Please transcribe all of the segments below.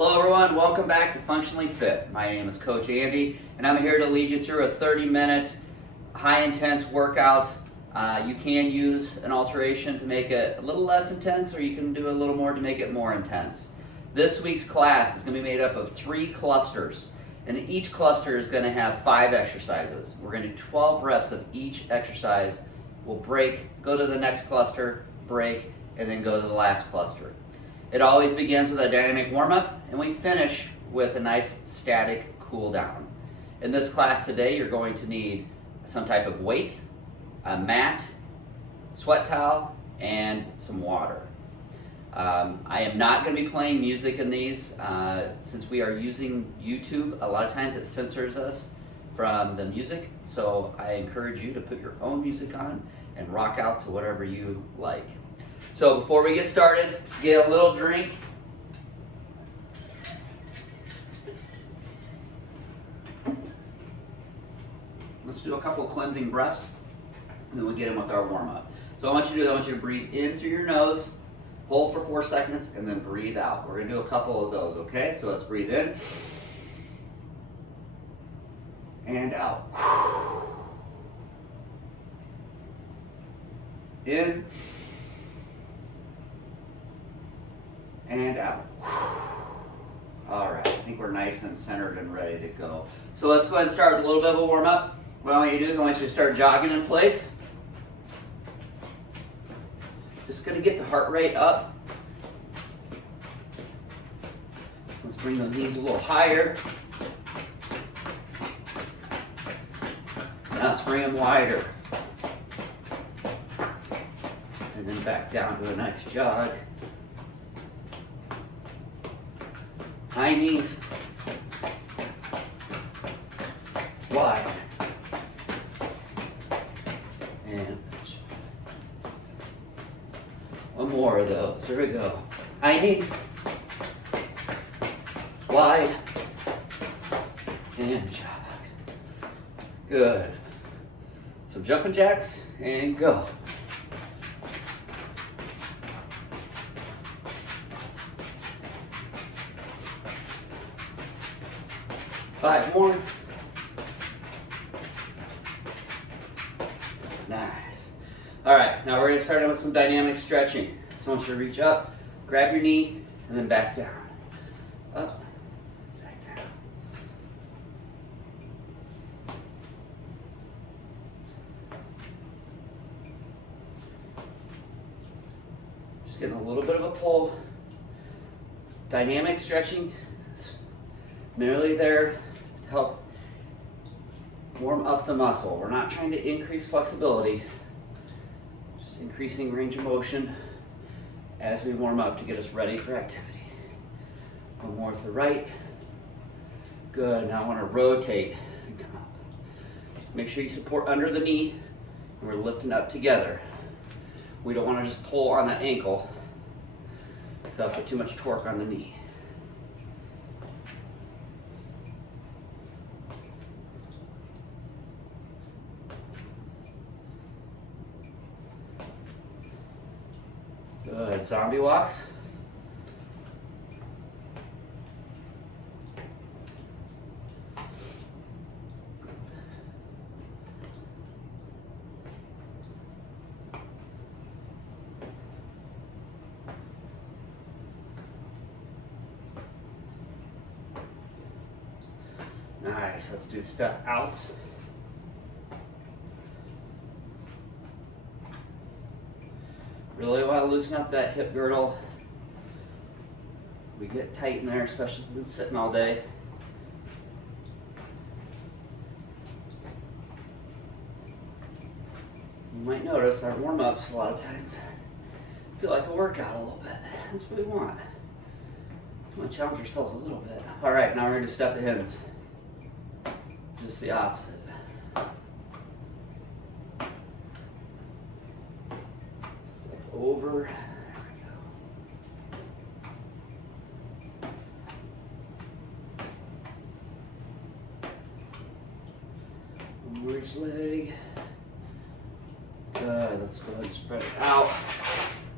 Hello everyone, welcome back to Functionally Fit. My name is Coach Andy and I'm here to lead you through a 30-minute high intense workout. You can use an alteration to make it a little less intense, or you can do a little more to make it more intense. This week's class is going to be made up of 3 clusters, and each cluster is going to have 5 exercises. We're going to do 12 reps of each exercise. We'll break, go to the next cluster, break, and then go to the last cluster. It always begins with a dynamic warm-up, and we finish with a nice static cool down. In this class today, you're going to need some type of weight, a mat, sweat towel, and some water. I am not going to be playing music in these. Since we are using YouTube, a lot of times it censors us from the music, so I encourage you to put your own music on and rock out to whatever you like. So before we get started, get a little drink. Let's do a couple of cleansing breaths, and then we'll get in with our warm-up. So I want you to breathe in through your nose, hold for 4 seconds, and then breathe out. We're gonna do a couple of those, okay? So let's breathe in and out. In and out. All right, I think we're nice and centered and ready to go. So let's go ahead and start with a little bit of a warm up. What I want you to do is I want you to start jogging in place. Just gonna get the heart rate up. Let's bring those knees a little higher. Now let's bring them wider. And then back down to a nice jog. High knees, wide, and one more of those. Here we go. High knees, wide, and jog. Good. Some jumping jacks, and go. Five more. Nice. All right, now we're going to start in with some dynamic stretching. So I want you to reach up, grab your knee, and then back down. Up, back down. Just getting a little bit of a pull. Dynamic stretching is merely there to help warm up the muscle. We're not trying to increase flexibility, just increasing range of motion as we warm up to get us ready for activity. One more to the right. Good, now I want to rotate and come up. Make sure you support under the knee, and we're lifting up together. We don't want to just pull on that ankle, so I'll put too much torque on the knee. Good, zombie walks. Nice, let's do step outs. Really want to loosen up that hip girdle. We get tight in there, especially if we've been sitting all day. You might notice our warm-ups a lot of times feel like a workout a little bit. That's what we want. We want to challenge ourselves a little bit. All right, now we're going to step ins. Just the opposite. Over. There we go. One more each leg. Good. Let's go ahead and spread it out.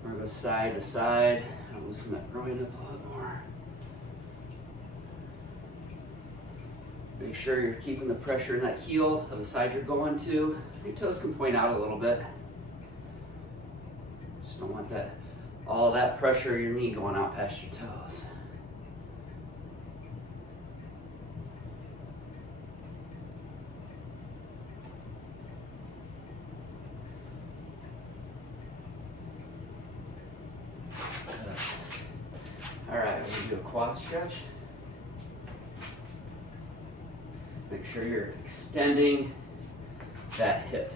We're going to go side to side. I'll loosen that groin up a lot more. Make sure you're keeping the pressure in that heel of the side you're going to. Your toes can point out a little bit. Just don't want that, all that pressure of your knee going out past your toes. All right, we're gonna do a quad stretch. Make sure you're extending that hip.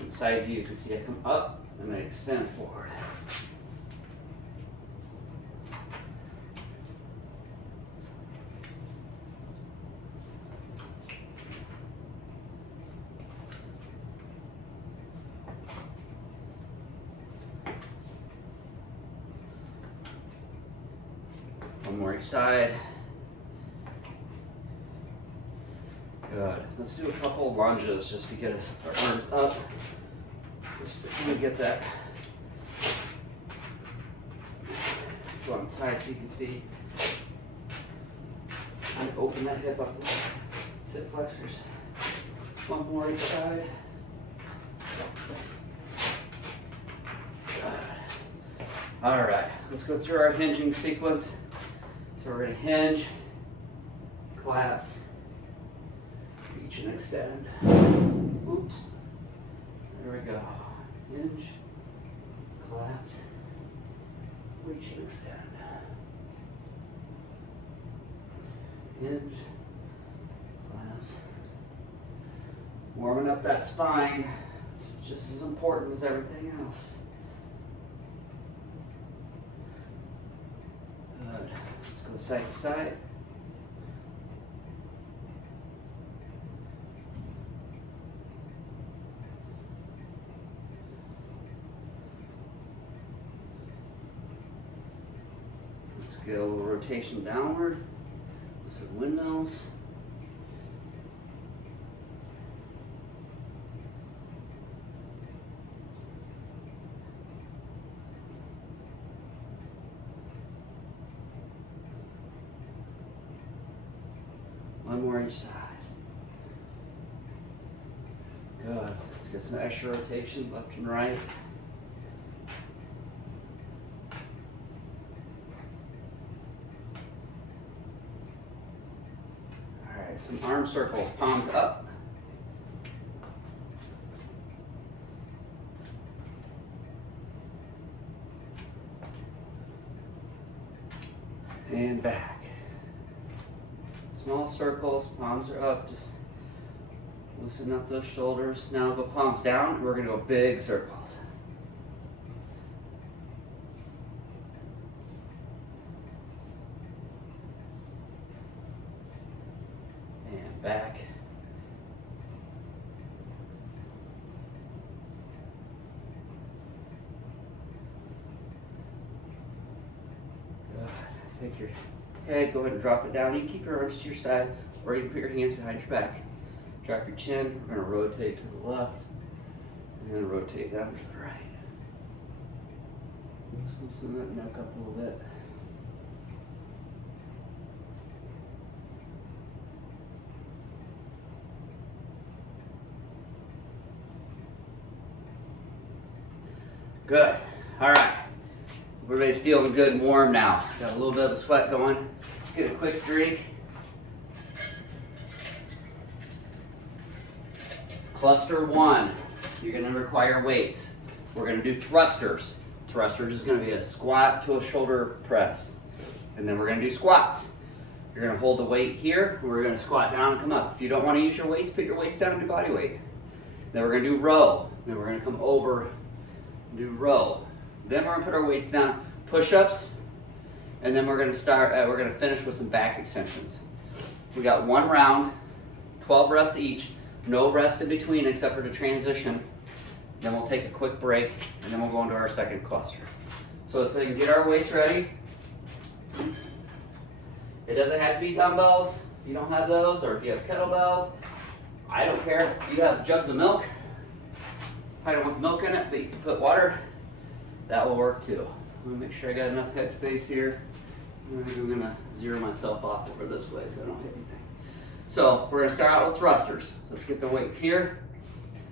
In side view, you can see I come up and I extend forward. One more each side. Good. Let's do a couple lunges just to get us our arms up. Just to kind of get that. Go on the side so you can see. And open that hip up. Sit flexors. One more each side. Good. All right. Let's go through our hinging sequence. So we're going to hinge, collapse, reach and extend. Oops. There we go. Hinge, collapse, reach and extend. Hinge, collapse. Warming up that spine. It's just as important as everything else. Good. Let's go side to side. Let's get a little rotation downward with some windmills. One more each side. Good. Let's get some extra rotation left and right. All right, some arm circles, palms up. And back. Small circles, palms are up, just loosen up those shoulders. Now go palms down, and we're gonna go big circles. And back. Good. Take your head, go ahead and drop it down. You can keep your arms to your side, or you can put your hands behind your back. Drop your chin. We're going to rotate to the left, and then rotate down to the right. Just loosen that neck up a little bit. Good. All right. Everybody's feeling good and warm now. Got a little bit of a sweat going. Let's get a quick drink. Cluster 1, you're going to require weights. We're going to do thrusters. Thrusters is going to be a squat to a shoulder press. And then we're going to do squats. You're going to hold the weight here, and we're going to squat down and come up. If you don't want to use your weights, put your weights down and do body weight. Then we're going to do row. Then we're going to come over and do row. Then we're going to put our weights down, push-ups, and then we're going to finish with some back extensions. We got one round, 12 reps each, no rest in between except for the transition. Then we'll take a quick break, and then we'll go into our second cluster. So you can get our weights ready. It doesn't have to be dumbbells if you don't have those, or if you have kettlebells. I don't care. If you have jugs of milk, I don't want milk in it, but you can put water. That will work too. I'm gonna make sure I got enough head space here. I'm gonna zero myself off over this way so I don't hit anything. So we're gonna start out with thrusters. Let's get the weights here.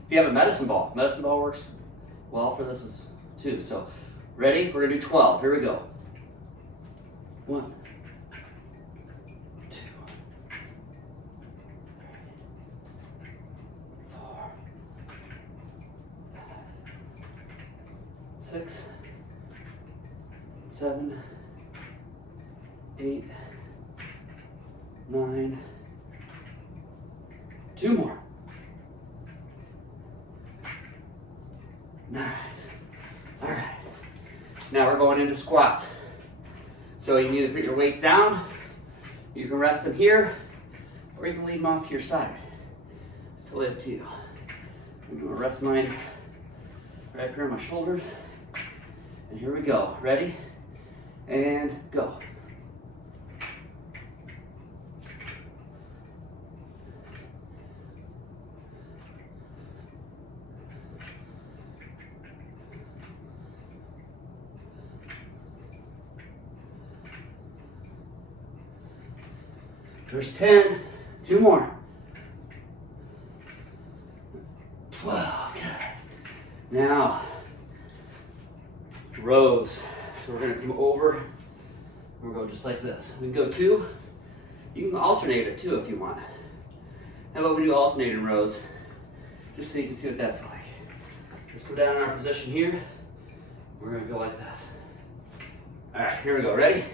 If you have a medicine ball works well for this too. So ready? We're gonna do 12. Here we go. 1, 2, 4, 6, 7, 8, 9, 2 more. 9. All right. Now we're going into squats. So you can either put your weights down, you can rest them here, or you can leave them off to your side. It's totally up to you. I'm gonna rest mine right here on my shoulders. And here we go. Ready? And go. There's 10, 2 more. 12, good. Now, rows. So we're gonna come over, we'll go just like this. We can go 2, you can alternate it too if you want. How about we do alternating rows, just so you can see what that's like. Let's go down in our position here. We're gonna go like this. All right, here we go, ready?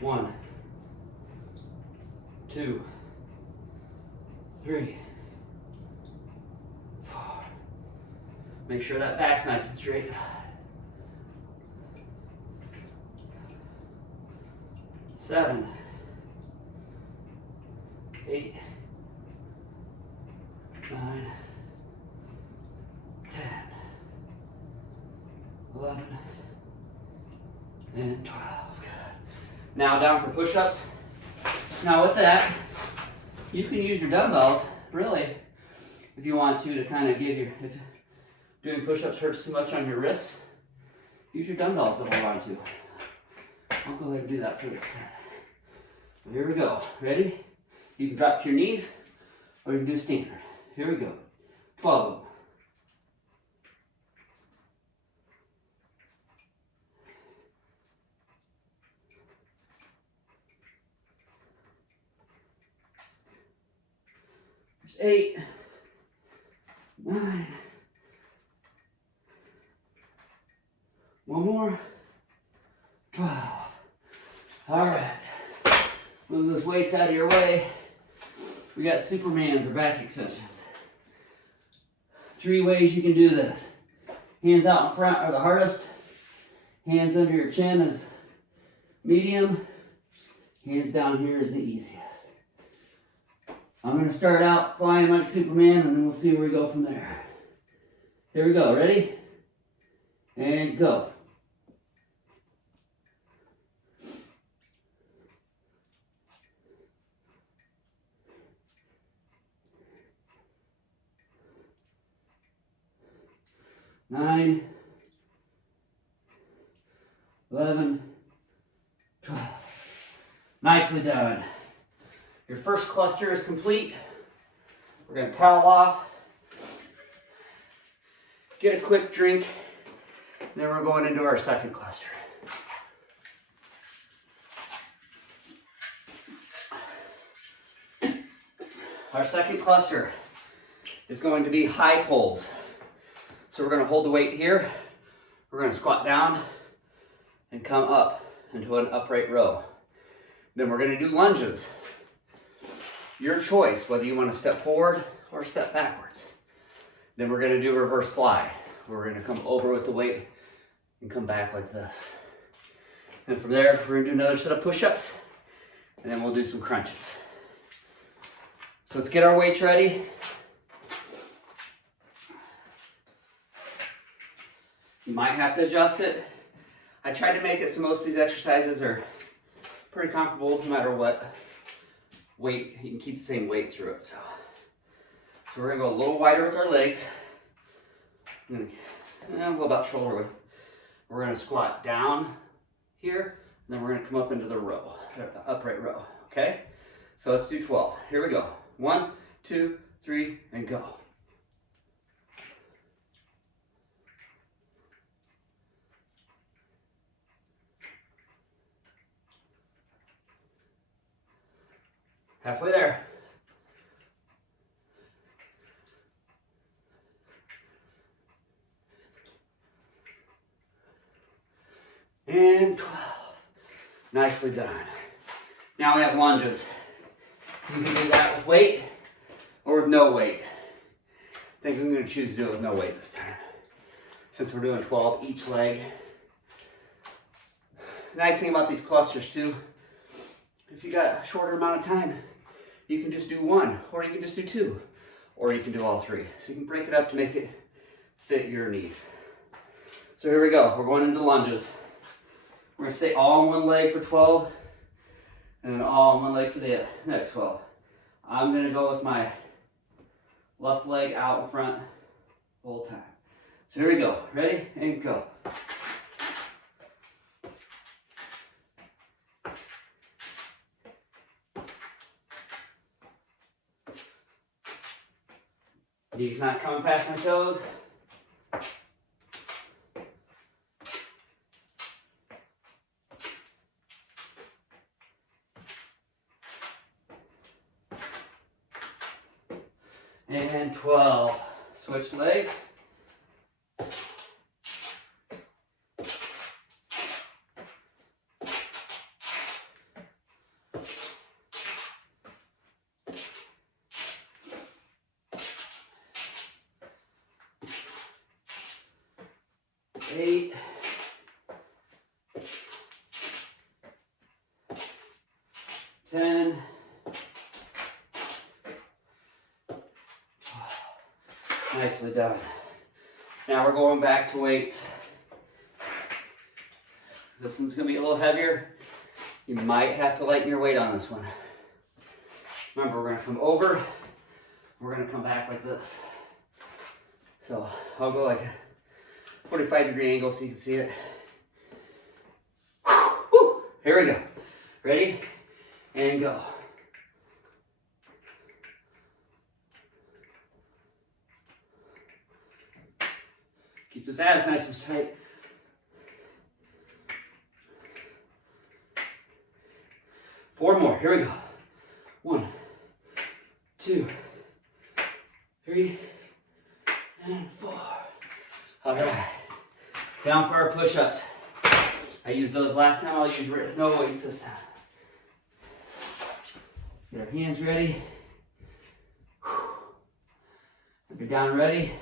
1, 2, 3, 4. Make sure that back's nice and straight. 7, 8, 9, 10, 11, and 12. Good. Now down for push-ups. Now with that, you can use your dumbbells, really, if you want to kind of give if doing push-ups hurts too much on your wrists, use your dumbbells to hold on to. I'll go ahead and do that for this. So here we go. Ready? You can drop to your knees, or you can do standard. Here we go. 12 of them. There's 8, 9. One more. 12. All right. Move those weights out of your way. We got Supermans or back extensions. 3 ways you can do this. Hands out in front are the hardest. Hands under your chin is medium. Hands down here is the easiest. I'm going to start out flying like Superman, and then we'll see where we go from there. Here we go. Ready? And go. Nine, 11, 12. Nicely done. Your first cluster is complete. We're going to towel off, get a quick drink, and then we're going into our second cluster. Our second cluster is going to be high pulls. So we're going to hold the weight here. We're going to squat down and come up into an upright row. Then we're going to do lunges. Your choice, whether you want to step forward or step backwards. Then we're going to do a reverse fly. We're going to come over with the weight and come back like this. And from there, we're going to do another set of push-ups, and then we'll do some crunches. So let's get our weights ready. You might have to adjust it. I tried to make it so most of these exercises are pretty comfortable no matter what weight. You can keep the same weight through it. So we're gonna go a little wider with our legs. I'm gonna go about shoulder width. We're gonna squat down here, and then we're gonna come up into the row, upright row, okay? So let's do 12. Here we go. 1, 2, 3, and go. Halfway there. And 12. Nicely done. Now we have lunges. You can do that with weight or with no weight. I think I'm going to choose to do it with no weight this time, since we're doing 12 each leg. Nice thing about these clusters too, if you got a shorter amount of time, you can just do one, or you can just do two, or you can do all three. So you can break it up to make it fit your need. So here we go. We're going into lunges. We're going to stay all on one leg for 12, and then all on one leg for the next 12. I'm going to go with my left leg out in front the whole time. So here we go. Ready? And go. Knees not coming past my toes. And 12. Switch legs. Eight. 10. Nicely done. Now we're going back to weights. This one's going to be a little heavier. You might have to lighten your weight on this one. Remember, we're going to come over. We're going to come back like this. So I'll go like a 45-degree angle so you can see it. Woo! Here we go. Ready? And go. Keep those abs nice and tight. Four more. Here we go. 1, 2, 3, and 4. All right. Down for our push-ups. I used those last time. I'll use no weights this time. Get our hands ready. Get down ready.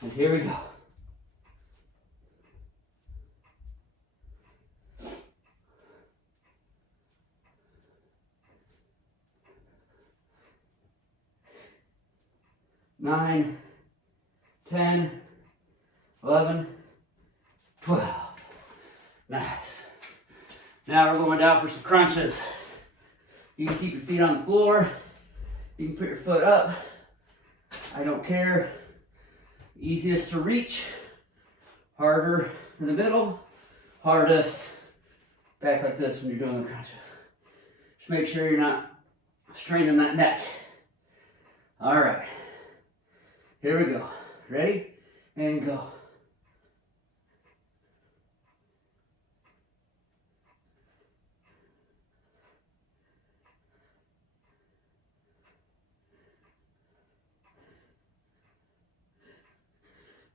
And here we go. Nine, 10, 11, 12. Nice. Now we're going down for some crunches. You can keep your feet on the floor. You can put your foot up. I don't care. Easiest to reach. Harder in the middle. Hardest back like this when you're doing the crunches. Just make sure you're not straining that neck. All right. Here we go. Ready? And go.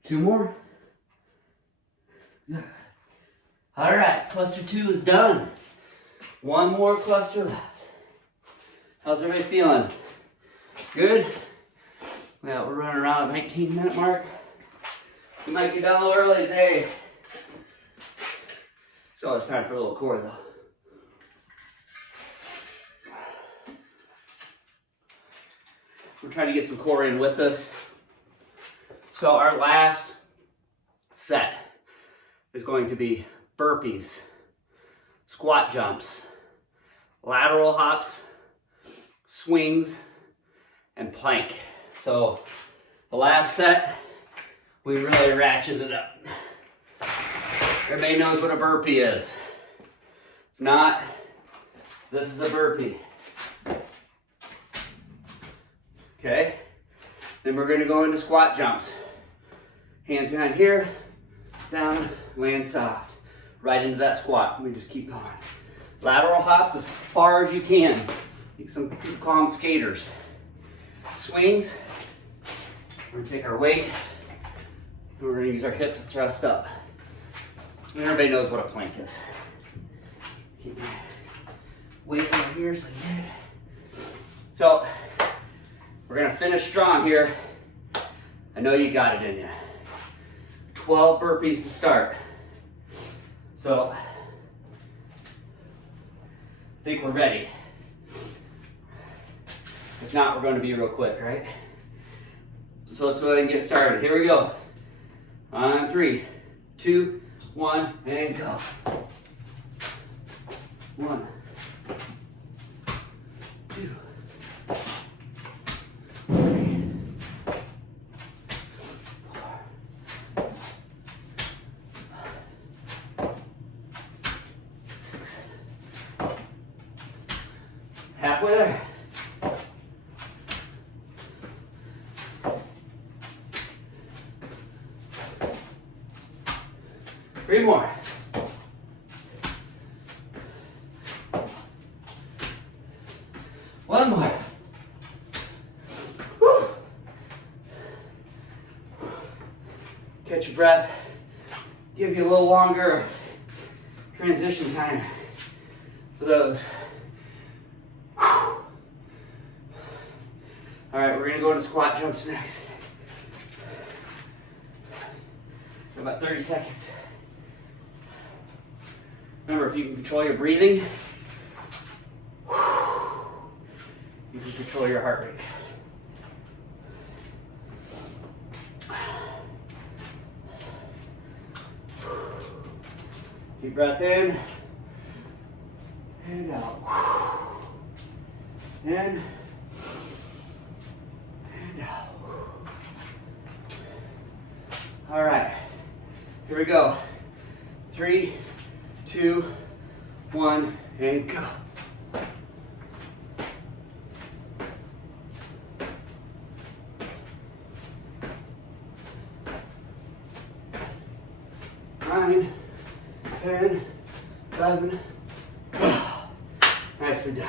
Two more. Good. All right, cluster 2 is done. One more cluster left. How's everybody feeling? Good? Well, we're running around the 19-minute mark. We might get done a little early today. So it's time for a little core though. We're trying to get some core in with us. So our last set is going to be burpees, squat jumps, lateral hops, swings, and plank. So the last set, we really ratcheted it up. Everybody knows what a burpee is. If not, this is a burpee. Okay? Then we're gonna go into squat jumps. Hands behind here, down, land soft. Right into that squat. We just keep going. Lateral hops as far as you can. Some people call them skaters. Swings. We're gonna take our weight, and we're gonna use our hip to thrust up. And everybody knows what a plank is. Keep my weight over here, so we're gonna finish strong here. I know you got it in you. 12 burpees to start. So, I think we're ready. If not, we're going to be real quick, right? So let's go ahead and get started. Here we go. On 3, 2, 1, and go. 1, 2, 3, 4, 6. Halfway there. 3 more. 1 more. Woo. Catch your breath. Give you a little longer transition time for those. All right, we're gonna go into squat jumps next. About 30 seconds. Remember, if you can control your breathing, you can control your heart rate. Deep breath in and out. In and out. All right, here we go. 3, 2, 1, and go. Nine, 10, 11. Nicely done.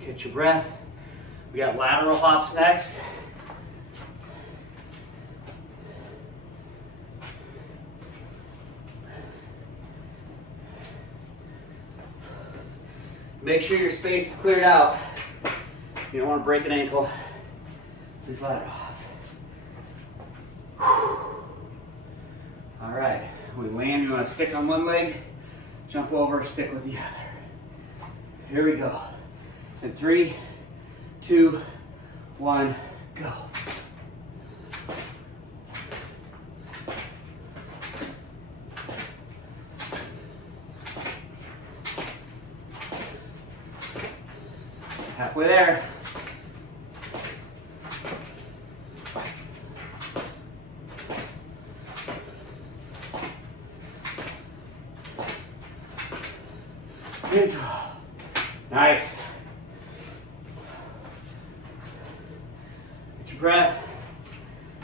Catch your breath. We got lateral hops next. Make sure your space is cleared out. You don't want to break an ankle. These lateral hops. All right, when we land, you want to stick on one leg, jump over, stick with the other. Here we go. In 3, 2, 1, go. Halfway there. And draw. Nice. Get your breath.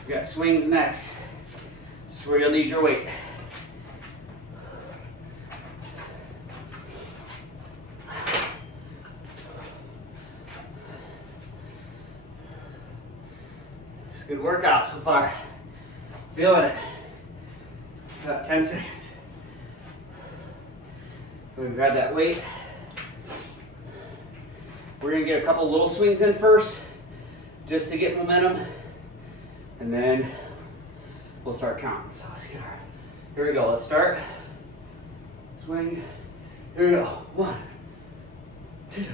We got swings next. This is where you'll need your weight. It's a good workout so far. Feeling it. About 10 seconds. We're gonna grab that weight. We're gonna get a couple little swings in first, just to get momentum, and then we'll start counting. So let's get our, here we go, let's start. Swing, here we go, 1, 2.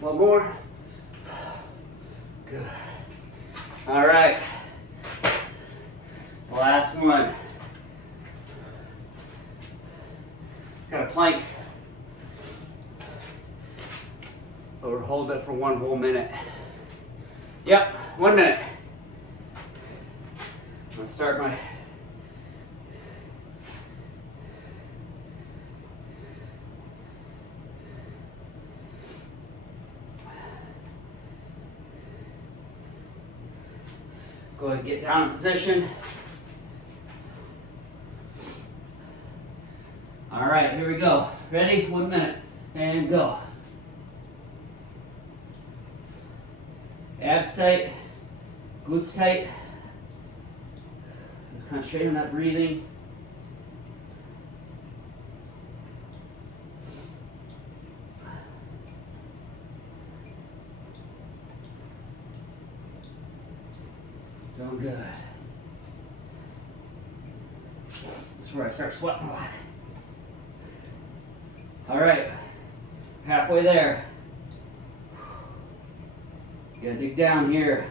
One more. Good. All right. Last one. Got a plank. But we're holding it for 1 whole minute. Yep, 1 minute. start my go ahead and get down in position. All right, here we go. Ready? 1 minute. And go. Abs tight, glutes tight. Just concentrate on that breathing. Doing good. This is where I start sweating a lot. All right, halfway there. You gotta dig down here.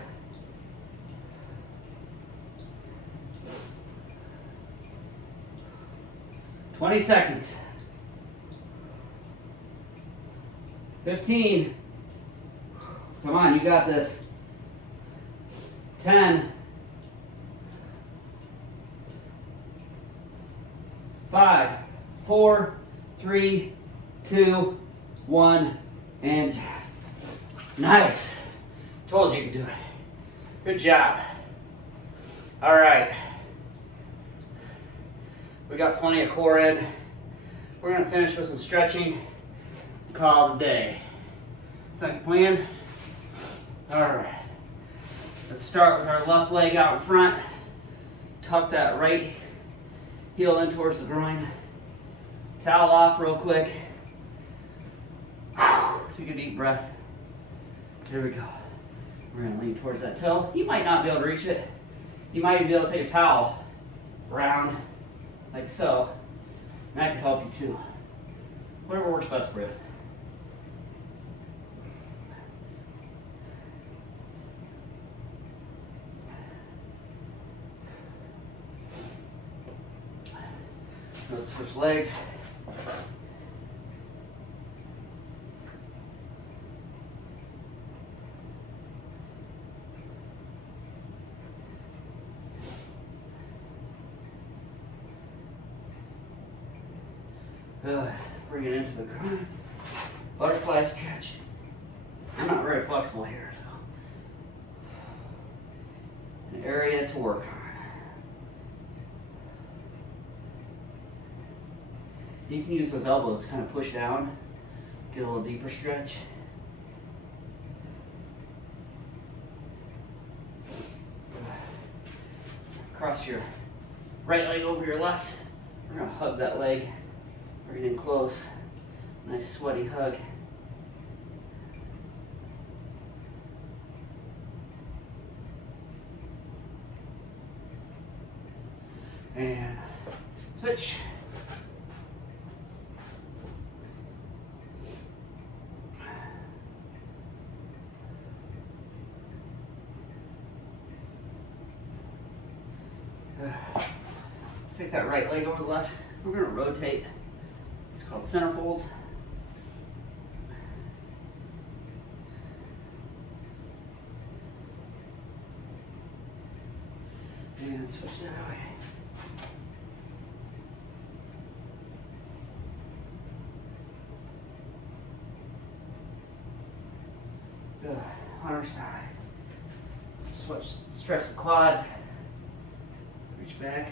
"20 seconds. 15. Come on, you got this. 10. 5, 4, 3, 2, 1, and nice. Told you could do it. Good job. All right. We got plenty of core in. We're gonna finish with some stretching. Call it a day. Second plan. All right. Let's start with our left leg out in front. Tuck that right heel in towards the groin. Towel off real quick. Take a deep breath. There we go. We're gonna lean towards that toe. You might not be able to reach it. You might be able to take a towel around like so. And that could help you too. Whatever works best for you. Let's switch legs. Good. Bring it into the groin. Butterfly stretch. I'm not very flexible here, so an area to work on. You can use those elbows to kind of push down, get a little deeper stretch. Cross your right leg over your left. We're gonna hug that leg. We're getting close. Nice sweaty hug. And switch. Let's take that right leg over the left. We're going to rotate. It's called center folds. And switch that way. Good. On our side. Switch, stretch the quads. Reach back.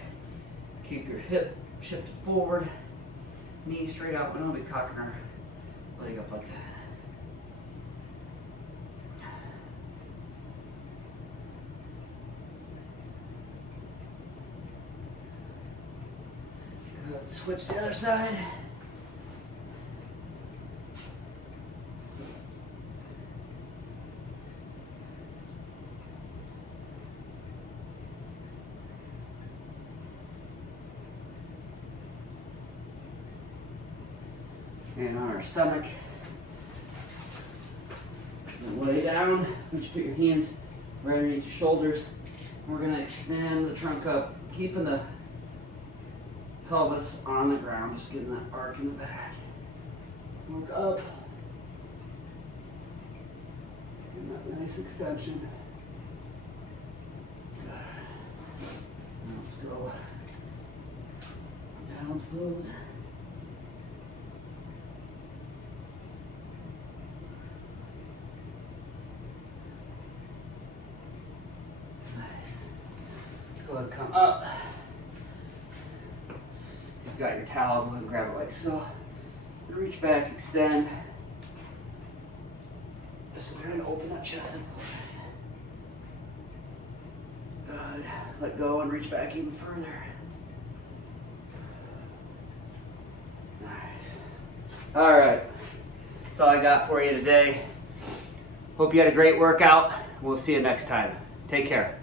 Keep your hip shifted forward. Knee straight out. We don't be cocking our leg up like that. Good. Switch to the other side. And on our stomach, lay down. Just put your hands right underneath your shoulders. We're going to extend the trunk up, keeping the pelvis on the ground, just getting that arc in the back. Look up. And that nice extension. pose. Nice. Let's go ahead and come up. You've got your towel, go ahead and grab it like so. And reach back, extend. Just trying to open that chest and pull it. Good. Let go and reach back even further. Nice. All right. That's all I got for you today. Hope you had a great workout. We'll see you next time. Take care.